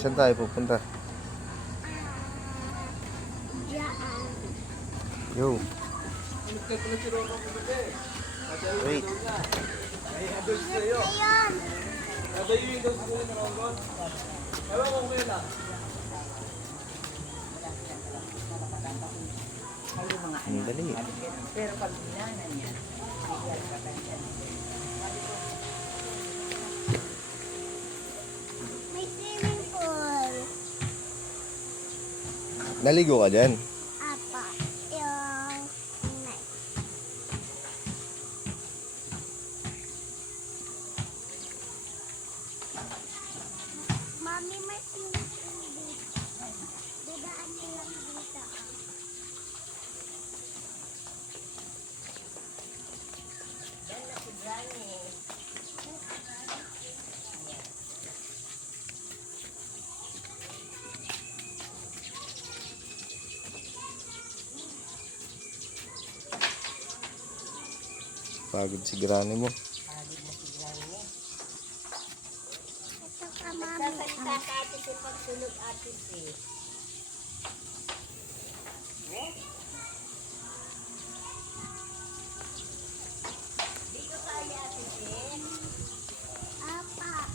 Saan tayo pupunta? Diyan. Yo. Wait. Ayun. Ang dali. Pero pag binanan niya, bigyan ka kanya. May swimming pool. Naligo ka dyan. Apa. Yung night. Mami, may swimming pool dito. Dadaan nilang dito. Yan na si Granny. Pagod si granny mo. Pagod na si Granny. Ito ka, mami. Sasalita ka ate si pagsunog ate si. Dito tayo ate si. Apa.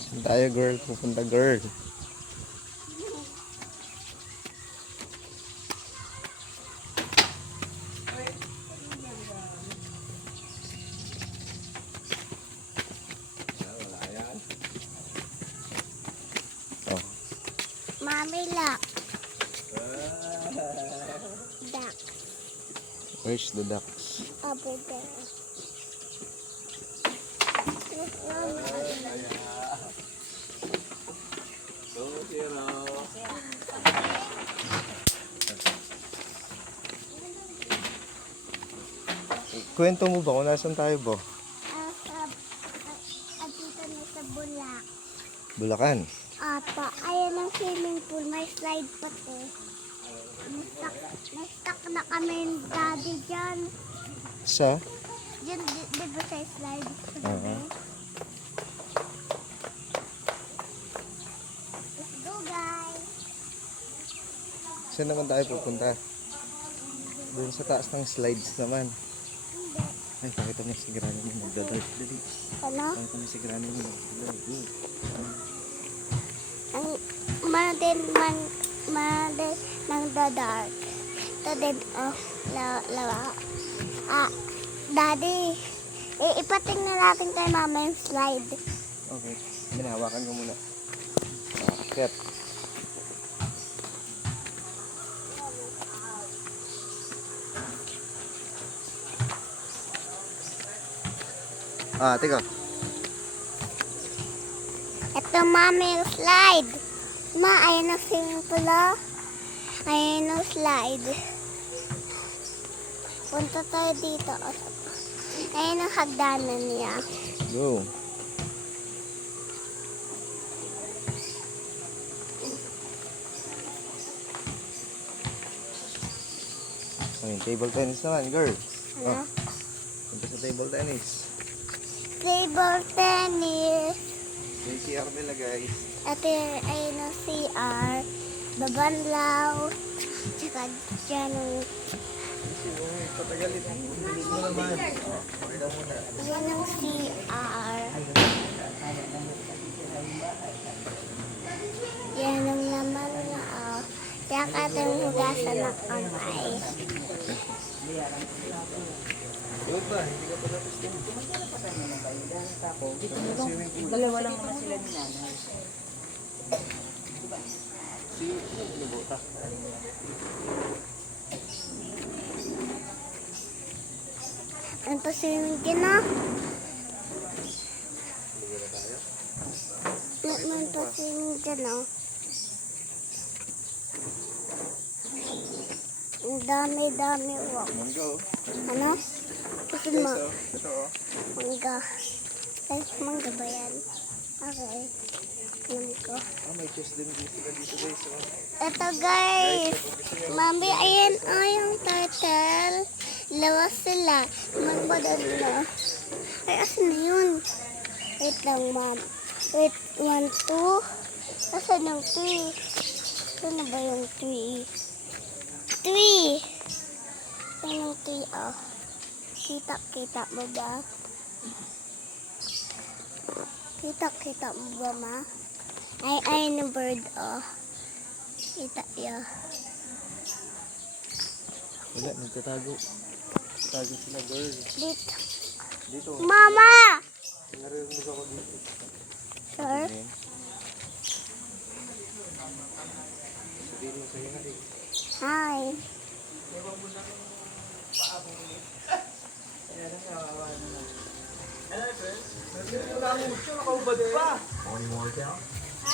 Saan tayo girl? Pupunta girl. Oh. Mami, look. Duck. Where's the ducks? Over there. Kwento mo ba kung nasan tayo ba? Dito na sa Bulak. Bulacan. Apa, ayan ang swimming pool. May slide pa to. Na-stuck na kami ng daddy dyan. Sa? Dyan, di ba sa slide? Oo. Let's go, guys. Saan naman tayo pupunta? Doon sa taas ng slides naman. Hindi. Ay, pakita mo si granny mo. Magdadive. Dali. Ano? Pakita mo si granny mo. Magdadive. Ang madin ng the dark. Ito din, lawa. Daddy, ipating na natin kay mama yung slide. Okay. Minahawakan ko muna. Akit. Teka. Ito mami yung slide. Ma, ayan ang swimming pool. Ayan ang slide. Punta tayo dito. Ayan ang hagdanan niya. Go. Ayun, table tennis naman, girl. Ano? Punta sa table tennis. Table tennis. May CR nila, guys. Ito ayan ang CR. Babanlaw. Tsaka dyan ang... Patagalit. Bilis mo naman. Pakita muna. Ayan ang CR. Yan ang laman na tsaka itong hugasan ng kamay. Yun ba? Hindi ka pa tapos din. Dalawa lang naman sila ni nanay. Si Lubota. Ang paswimming din na. Ang paswimming din na. Ang dami-dami. Wow. Mango. Ano? Gusto mo? Ito, oh. Mangga. Ay, mangga ba yan? Okay. Alam ko. May chest din dito guys. Oh. Ito guys. Mami, ayan yung turtle. Lawas sila. Magbadan na. Ay, asan na yun? Wait lang, ma'am. Wait, 1, 2. Asan yung 3? Saan na ba yung 3? 3! Saan yung 3, oh? Kita mo ba? Kita mo ba, ma? Ay, yung bird, oh. Kita yun. Wala, nagtatago. Tago sila, girl. Dito. Dito. Mama! Narinig ako dito. Sir? Ayan. Sabihin mo sa'yo na eh. Hi.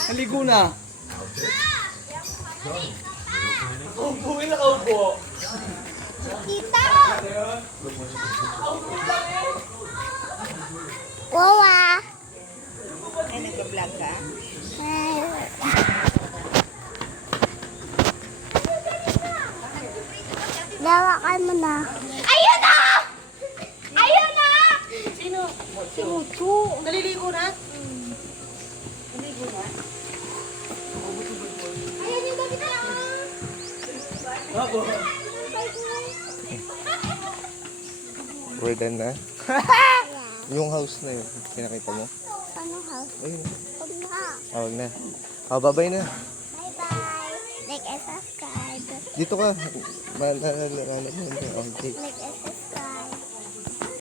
Naligo na. Nakaupo, nakaupo. Kita! Wawa! Ay, nagpa-vlog ka? Lawakan mo na. Ayun na! Ayun na! Sino? Si Mucho. Naliligo na? Naliligo na? Ayun yung gabi na. We're done na. Yung house na yun, pinakita mo. Anong house? Ayun. Huwag na. Tawag na. Bye-bye na. Bye-bye. Like and subscribe. Dito ka. Okay. Like and